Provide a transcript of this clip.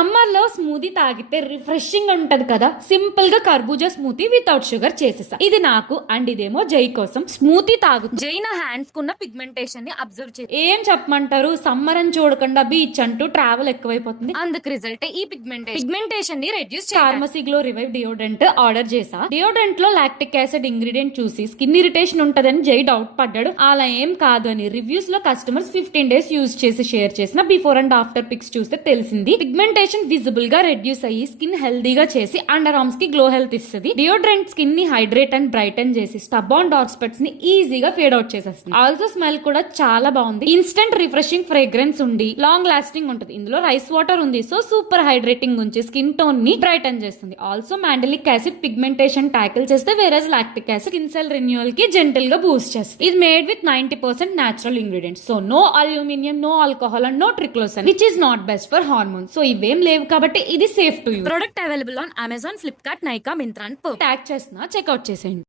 Summer లో smoothie తాగితే refreshing ఉంటది కదా. సింపుల్ గా కర్బూజా స్మూతీ వితౌట్ షుగర్ చేసేసా. ఇది నాకు అండ్ ఇదేమో జై కోసం. స్మూతీ తాగు. జై నా హ్యాండ్స్ కున్న పిగ్మెంటేషన్ ని అబ్జర్వ్ చేసి ఏం చెప్పమంటారు, సమ్మర్ అని చూడకుండా బీచ్ అంటూ ట్రావెల్ ఎక్కువైపోతుంది. అందుకు రిజల్ట్ ఈ పిగ్మెంటేషన్ ని reduce pharmacy glow revive deodorant order చేసా. డియోడ్రెంట్ లో లాక్టిక్ యాసిడ్ ఇంగ్రీడియంట్ చూసి స్కిన్ ఇరిటేషన్ ఉంటదని జై డౌట్ పడ్డాడు. అలా ఏం కాదు అని రివ్యూస్ లో కస్టమర్స్ 15 days యూజ్ చేసి షేర్ చేసిన బిఫోర్ అండ్ ఆఫ్టర్ పిక్స్ చూస్తే తెలిసింది పిగ్మెంటేషన్ విజిబుల్ గా రెడ్యూస్ అయ్యి స్కిన్ హెల్దీగా చేసి అండర్ ఆర్మ్స్ కి గ్లో హెల్త్ ఇస్తుంది. డియోడ్రెంట్ స్కిన్ ని హైడ్రేట్ అండ్ బ్రైటన్ చేసి స్టబ్ ఆన్ డార్క్ స్పాట్స్ ని ఈజీగా ఫేడ్ అవుట్ చేసేస్తుంది. ఆల్సో స్మెల్ కూడా చాలా బాగుంది. ఇన్స్టెంట్ రిఫ్రెషింగ్ ఫ్రేగ్రెన్స్ ఉండి లాంగ్ లాస్టింగ్ ఉంటుంది. ఇందులో రైస్ వాటర్ ఉంది, సో సూపర్ హైడ్రేటింగ్ ఉంచి స్కిన్ టోన్ ని బ్రైటన్ చేస్తుంది. Also mandelic acid pigmentation tackle చేస్తే వేరే lactic acid skin cell renewal కి జెంటిల్ గా బూస్ట్ చేస్తుంది. ఇది made with 90% natural ingredients. So no aluminium, no alcohol and no triclosan, which is not best for hormones. So ఇవేం లేవు కాబట్టి ఇది safe to use. Product available on Amazon, Flipkart, Nykaa, Myntra and tag చేస్తున్నా, check out చేసేయండి.